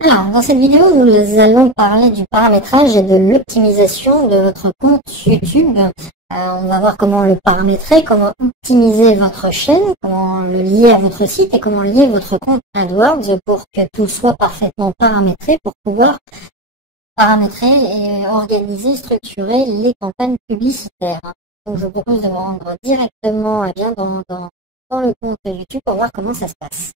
Alors, dans cette vidéo, nous allons parler du paramétrage et de l'optimisation de votre compte YouTube. On va voir comment le paramétrer, comment optimiser votre chaîne, comment le lier à votre site et comment lier votre compte AdWords pour que tout soit parfaitement paramétré pour pouvoir paramétrer et organiser, structurer les campagnes publicitaires. Donc, je vous propose de vous rendre directement dans le compte YouTube pour voir comment ça se passe.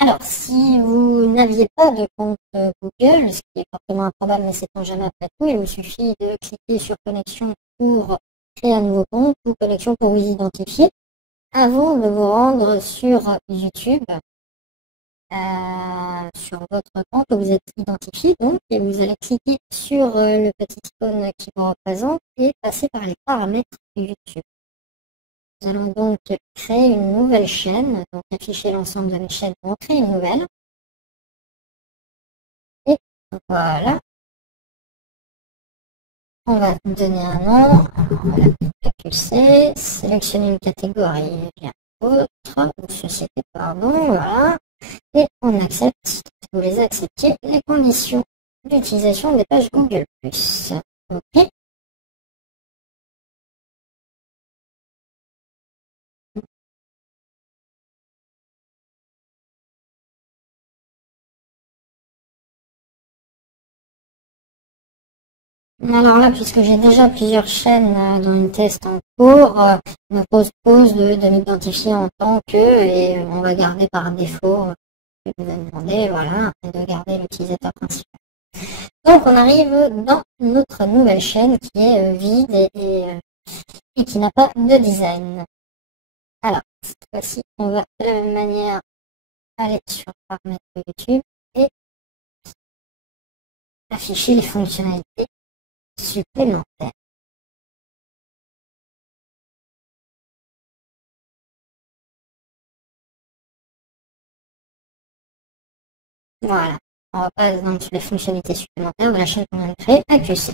Alors, si vous n'aviez pas de compte Google, ce qui est fortement improbable, mais c'est jamais après tout, il vous suffit de cliquer sur connexion pour créer un nouveau compte ou connexion pour vous identifier avant de vous rendre sur YouTube, sur votre compte où vous êtes identifié donc, et vous allez cliquer sur le petit icône qui vous représente et passer par les paramètres YouTube. Nous allons donc créer une nouvelle chaîne, donc afficher l'ensemble de mes chaînes, on crée une nouvelle. Et voilà. On va donner un nom, on va l'appeler PQC, sélectionner une catégorie, bien autre, ou société, pardon, voilà. Et on accepte, si vous les acceptez, les conditions d'utilisation des pages Google+. OK. Alors là, puisque j'ai déjà plusieurs chaînes dans une test en cours, je me propose de m'identifier en tant que, et on va garder par défaut, je vous ai demandé, voilà, et de garder l'utilisateur principal. Donc on arrive dans notre nouvelle chaîne qui est vide et qui n'a pas de design. Alors, cette fois-ci, on va de la même manière aller sur paramètres YouTube et afficher les fonctionnalités supplémentaires. Voilà. On repasse donc sur les fonctionnalités supplémentaires de la chaîne qu'on vient de créer, AQC.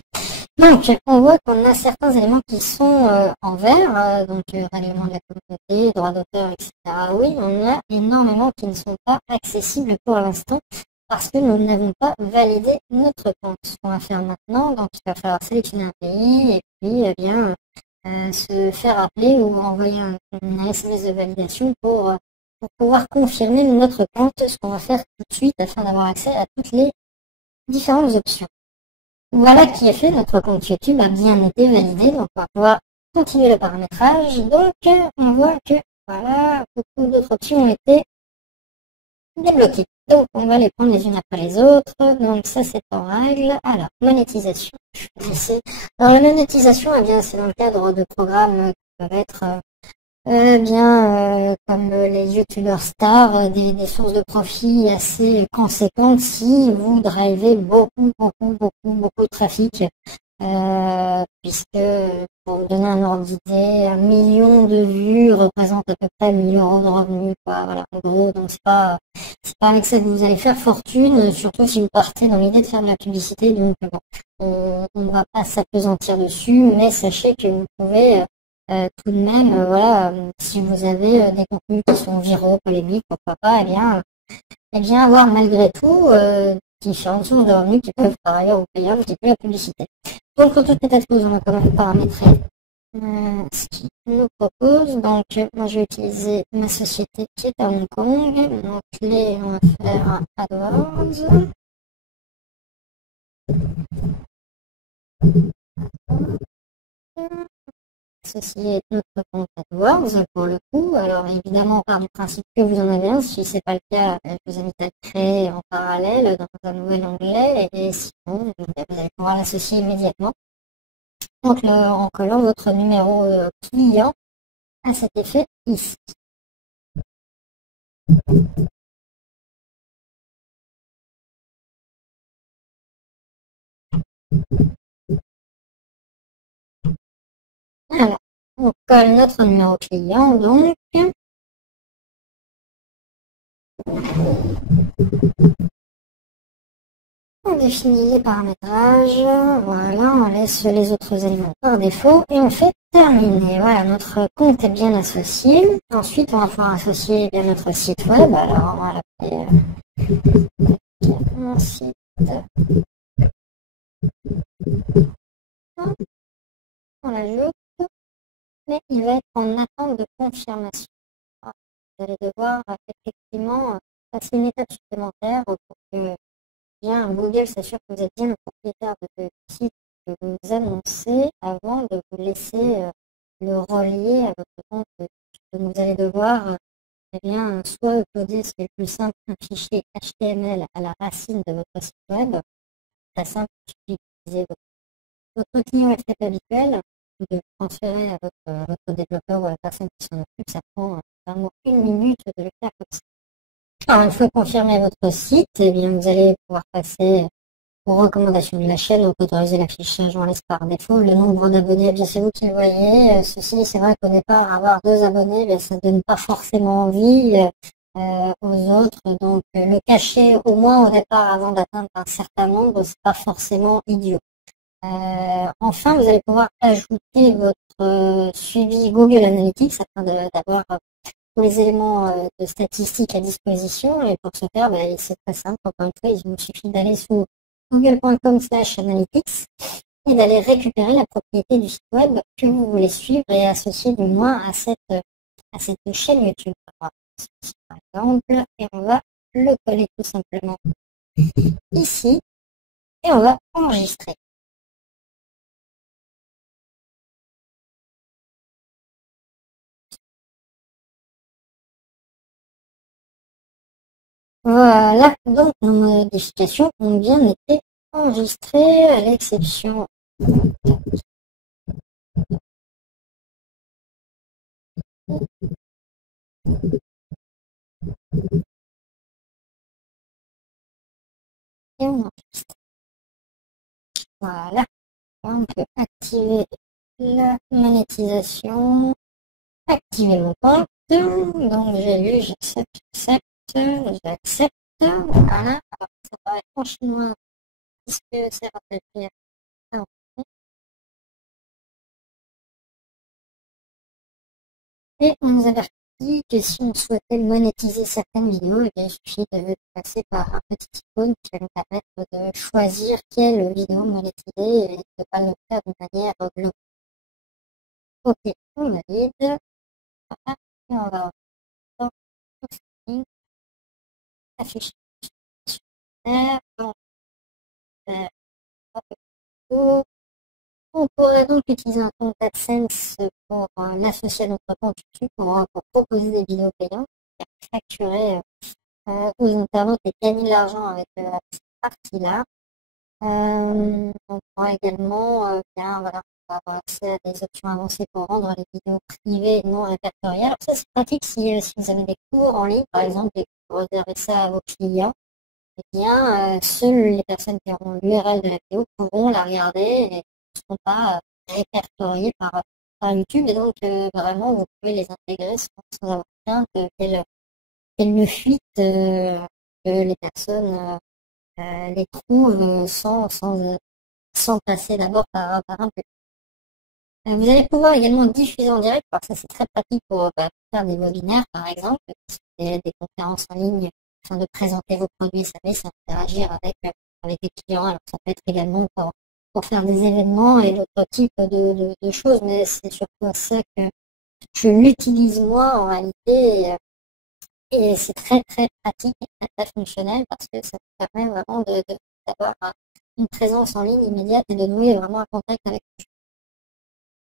Donc, on voit qu'on a certains éléments qui sont en vert, donc règlement de la communauté, droit d'auteur, etc. Oui, on a énormément qui ne sont pas accessibles pour l'instant parce que nous n'avons pas validé notre compte. Ce qu'on va faire maintenant, donc il va falloir sélectionner un pays et puis se faire appeler ou envoyer un SMS de validation pour pouvoir confirmer notre compte, ce qu'on va faire tout de suite afin d'avoir accès à toutes les différentes options. Voilà qui est fait, notre compte YouTube a bien été validé, donc on va pouvoir continuer le paramétrage. Donc on voit que voilà, beaucoup d'autres options ont été débloquées. Donc on va les prendre les unes après les autres. Donc ça c'est en règle. Alors, monétisation. Alors la monétisation, eh bien, c'est dans le cadre de programmes qui peuvent être comme les youtubeurs stars, des sources de profit assez conséquentes si vous drivez beaucoup de trafic, puisque pour vous donner un ordre d'idée, 1 million de vues représente à peu près 1 000 € de revenus, quoi. Voilà, en gros, donc c'est pas avec ça que vous allez faire fortune, surtout si vous partez dans l'idée de faire de la publicité, donc bon, on ne va pas s'appesantir dessus, mais sachez que vous pouvez tout de même, voilà, si vous avez des contenus qui sont viraux, polémiques, pourquoi pas, eh bien avoir malgré tout différentes sources de revenus qui peuvent par ailleurs vous payer un petit peu la publicité. Donc, en tout état de cause, on va quand même paramétrer ce qu'il nous propose. Donc, moi, je vais utiliser ma société qui est à Hong Kong. Donc, on va faire AdWords. Associer notre compte AdWords pour le coup. Alors évidemment, on part du principe que vous en avez un. Si ce n'est pas le cas, je vous invite à le créer en parallèle dans un nouvel onglet et sinon, vous allez pouvoir l'associer immédiatement. Donc en collant votre numéro client à cet effet ici. Alors, on colle notre numéro client donc. On définit les paramétrages, voilà, on laisse les autres éléments par défaut et on fait terminer. Voilà, notre compte est bien associé. Ensuite, on va pouvoir associer bien notre site web. Alors, on va l'appeler mon site on l'ajoute, mais il va être en attente de confirmation. Alors, vous allez devoir effectivement passer une étape supplémentaire pour que bien Google s'assure que vous êtes bien le propriétaire de site que vous annoncez avant de vous laisser le relier à votre compte. Donc vous allez devoir eh bien, soit uploader ce qui est le plus simple, un fichier HTML à la racine de votre site web. Très simple, il suffit d'utiliser votre client FTP habituel, ou de transférer à votre développeur ou à la personne qui s'en occupe. Ça prend vraiment 1 minute de le faire comme ça. Alors, une fois confirmé votre site, eh bien, vous allez pouvoir passer aux recommandations de la chaîne, donc autoriser l'affichage en laisse par défaut. Le nombre d'abonnés, eh bien c'est vous qui le voyez. Ceci, c'est vrai qu'au départ, avoir 2 abonnés, eh ça ne donne pas forcément envie aux autres. Donc le cacher au moins au départ avant d'atteindre un certain nombre, c'est pas forcément idiot. Enfin, vous allez pouvoir ajouter votre suivi Google Analytics afin d'avoir tous les éléments de statistiques à disposition. Et pour ce faire, c'est très simple. Encore une fois, il vous suffit d'aller sous google.com/analytics et d'aller récupérer la propriété du site web que vous voulez suivre et associer du moins à cette chaîne YouTube. Par exemple, et on va le coller tout simplement ici et on va enregistrer. Voilà, donc nos modifications ont bien été enregistrées à l'exception et on enregistre. Voilà, on peut activer la monétisation, activer mon compte, donc j'ai lu, j'accepte, voilà, alors ça paraît en chinois, puisque c'est rattaché à un compte. Et on nous avertit que si on souhaitait monétiser certaines vidéos, eh bien, il suffit de passer par un petit icône qui va nous permettre de choisir quelle vidéo monétiser et de ne pas le faire de manière globale. Ok, on valide. Voilà, et on va dans le setting, afficher on pourrait donc utiliser un compte AdSense pour l'associer à notre compte YouTube pour proposer des vidéos payantes, facturer aux internautes et gagner de l'argent avec cette partie-là. On pourra également bien voilà, avoir accès à des options avancées pour rendre les vidéos privées et non répertoriées. Alors ça c'est pratique si vous avez des cours en ligne, par exemple, et que vous réservez ça à vos clients. Eh bien, seules les personnes qui auront l'URL de la vidéo pourront la regarder et ne seront pas répertoriées par YouTube. Et donc, vraiment, vous pouvez les intégrer sans avoir crainte qu'elles ne fuitent, que les personnes les trouvent sans passer d'abord par un peu. Vous allez pouvoir également diffuser en direct, alors ça c'est très pratique pour faire des webinaires par exemple, des conférences en ligne afin de présenter vos produits SAV, interagir avec les clients. Alors ça peut être également pour faire des événements et d'autres types de choses, mais c'est surtout à ça que je l'utilise moi en réalité et c'est très très pratique et très, très fonctionnel parce que ça permet vraiment d'avoir une présence en ligne immédiate et de nouer vraiment un contact avec les gens.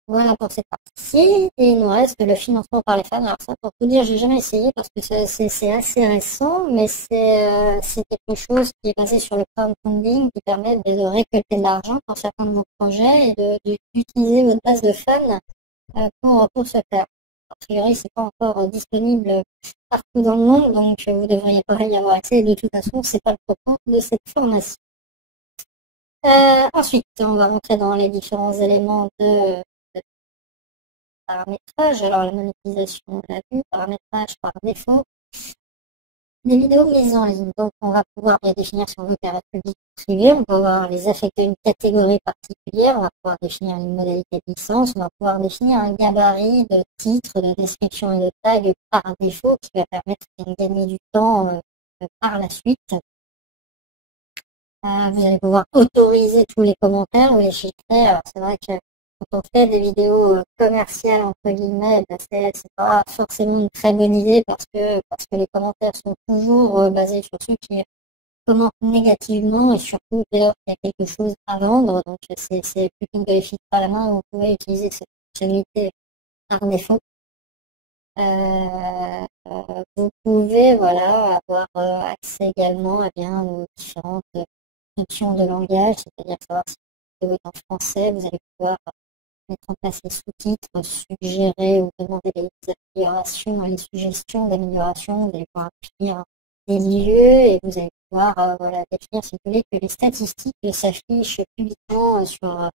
Voilà pour cette partie. Et il nous reste le financement par les fans. Alors ça, pour tout dire, j'ai jamais essayé parce que c'est assez récent, mais c'est quelque chose qui est basé sur le crowdfunding qui permet de récolter de l'argent pour certains de vos projets et d'utiliser votre base de fans pour ce faire. A priori, c'est pas encore disponible partout dans le monde, donc vous devriez pas y avoir accès. Et de toute façon, c'est pas le propos de cette formation. Ensuite, on va rentrer dans les différents éléments de paramétrage. Alors la monétisation, on l'a vu, paramétrage par défaut. Des vidéos mises en ligne. Donc on va pouvoir les définir si on veut qu'elles restent publiques ou privées. On va pouvoir les affecter à une catégorie particulière. On va pouvoir définir une modalité de licence. On va pouvoir définir un gabarit de titres, de description et de tag par défaut qui va permettre de gagner du temps par la suite. Vous allez pouvoir autoriser tous les commentaires ou les chiffrer. Alors c'est vrai que quand on fait des vidéos commerciales entre guillemets, ben, c'est pas forcément une très bonne idée parce que les commentaires sont toujours basés sur ceux qui commentent négativement et surtout dès lors qu'il y a quelque chose à vendre. Donc c'est plutôt que de les filtrer à la main, vous pouvez utiliser cette fonctionnalité par défaut. Vous pouvez voilà avoir accès également à bien aux différentes options de langage, c'est-à-dire savoir si la vidéo est en français, vous allez pouvoir mettre en place les sous-titres, suggérer ou demander des améliorations, les suggestions d'amélioration, vous allez pouvoir définir des lieux et vous allez pouvoir voilà, définir si vous voulez que les statistiques s'affichent publiquement sur la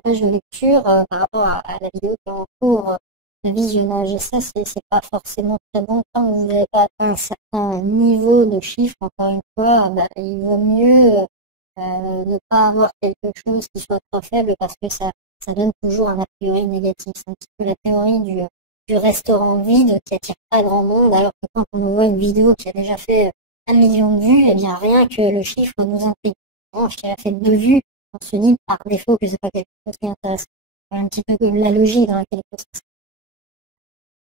page de lecture par rapport à la vidéo qui est en cours de visionnage. Et ça, c'est pas forcément très bon tant que vous n'avez pas atteint un certain niveau de chiffre. Encore une fois, bah, il vaut mieux ne pas avoir quelque chose qui soit trop faible parce que ça donne toujours un a priori négatif. C'est un petit peu la théorie du restaurant vide qui attire pas grand monde, alors que quand on voit une vidéo qui a déjà fait 1 million de vues, eh bien rien que le chiffre nous intrigue. Si elle a fait 2 vues, on se dit par défaut que c'est pas quelque chose qui est intéressant. Un petit peu comme la logique dans laquelle il faut s'inscrire.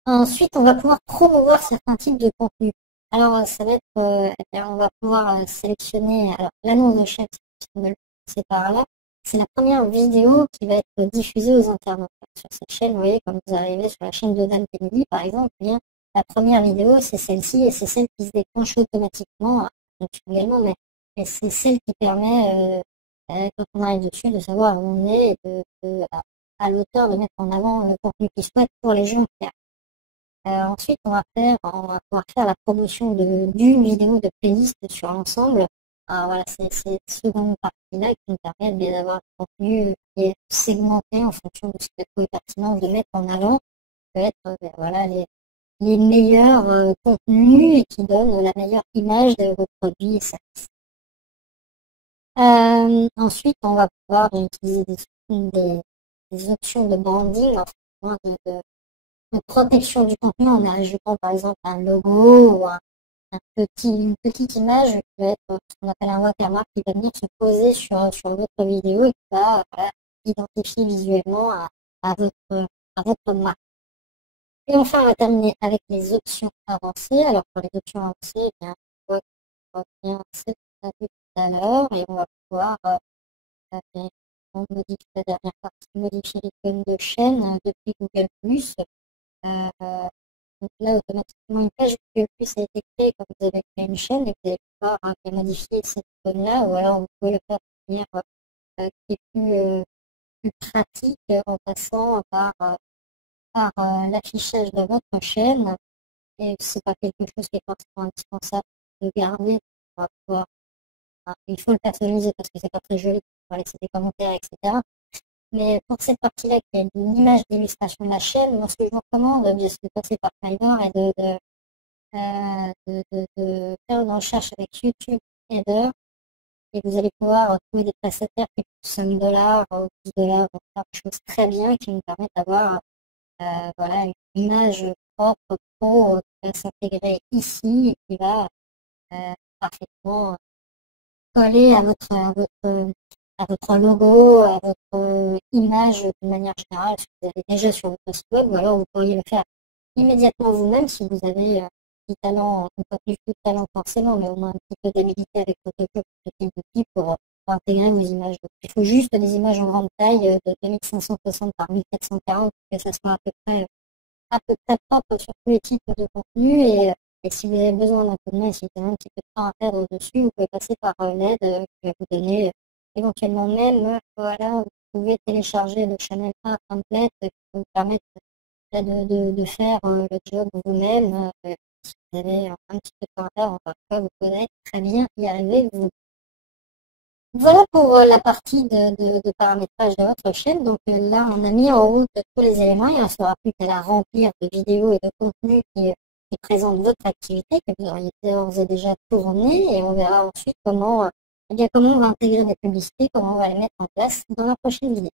Ensuite, on va pouvoir promouvoir certains types de contenus. Alors, ça va être, eh bien, on va pouvoir sélectionner. Alors, l'annonce de chaîne, c'est par là. C'est la première vidéo qui va être diffusée aux internautes. Sur cette chaîne, vous voyez, quand vous arrivez sur la chaîne de Dan Kennedy, par exemple, eh bien, la première vidéo, c'est celle-ci et c'est celle qui se déclenche automatiquement. Donc, également, mais c'est celle qui permet, quand on arrive dessus, de savoir où on est et à l'auteur de mettre en avant le contenu qu'il souhaite pour les gens qui ensuite, on va pouvoir faire la promotion d'une vidéo de playlist sur l'ensemble. Voilà, c'est cette seconde partie-là qui nous permet d'avoir un contenu qui est segmenté en fonction de ce que vous pertinent de mettre en avant. Ça peut être voilà, les meilleurs contenus et qui donnent la meilleure image de vos produits et services. Ensuite, on va pouvoir utiliser des options de branding, enfin, de protection du contenu en ajoutant par exemple un logo ou une petite image qui va être ce qu'on appelle un watermark qui va venir se poser sur votre vidéo et qui va identifier visuellement à votre marque. Et enfin, on va terminer avec les options avancées. Alors pour les options avancées, eh bien, on va bien c'est ce qu'on a vu tout à l'heure et on va pouvoir on modifie la dernière partie, modifier l'icône de chaîne depuis Google+. Donc là, automatiquement, une page Google Plus a été créée quand vous avez créé une chaîne et que vous allez pouvoir modifier cette icône-là, ou alors vous pouvez le faire de manière qui est plus pratique en passant par l'affichage de votre chaîne. Et c'est pas quelque chose qui est forcément indispensable de garder pour pouvoir. Il faut le personnaliser parce que c'est pas très joli pour laisser des commentaires, etc. Mais pour cette partie-là, qui est une image d'illustration de la chaîne, moi, ce que je vous recommande, c'est de passer par Fiverr et de faire une recherche avec YouTube Header. Et vous allez pouvoir trouver des prestataires qui coûtent 5 dollars ou 10 dollars pour faire des choses très bien qui nous permettent d'avoir voilà, une image propre, pro, qui va s'intégrer ici et qui va parfaitement coller à votre logo, à votre image de manière générale, si vous avez déjà sur votre site web, ou alors vous pourriez le faire immédiatement vous-même si vous avez du talent, pas plus de talent forcément, mais au moins un petit peu d'habilité avec Photoshop, ce type d'outil pour intégrer vos images. Donc, il faut juste des images en grande taille de 2560 par 1440 pour que ça soit à peu près propre sur tous les types de contenus et si vous avez besoin d'un coup de main, si vous avez un petit peu de temps à perdre dessus, vous pouvez passer par l'aide que je vais vous donner éventuellement même. Voilà, vous pouvez télécharger le Channel A template qui vous permettre de faire le job vous-même. Si vous avez un petit peu de temps à perdre, encore une fois, vous pouvez très bien y arriver. Voilà pour la partie de paramétrage de votre chaîne. Donc là, on a mis en route tous les éléments. Il ne restera plus qu'à la remplir de vidéos et de contenus qui présentent votre activité, que vous auriez d'ores et déjà tourné. Et on verra ensuite comment on va intégrer des publicités, comment on va les mettre en place dans la prochaine vidéo.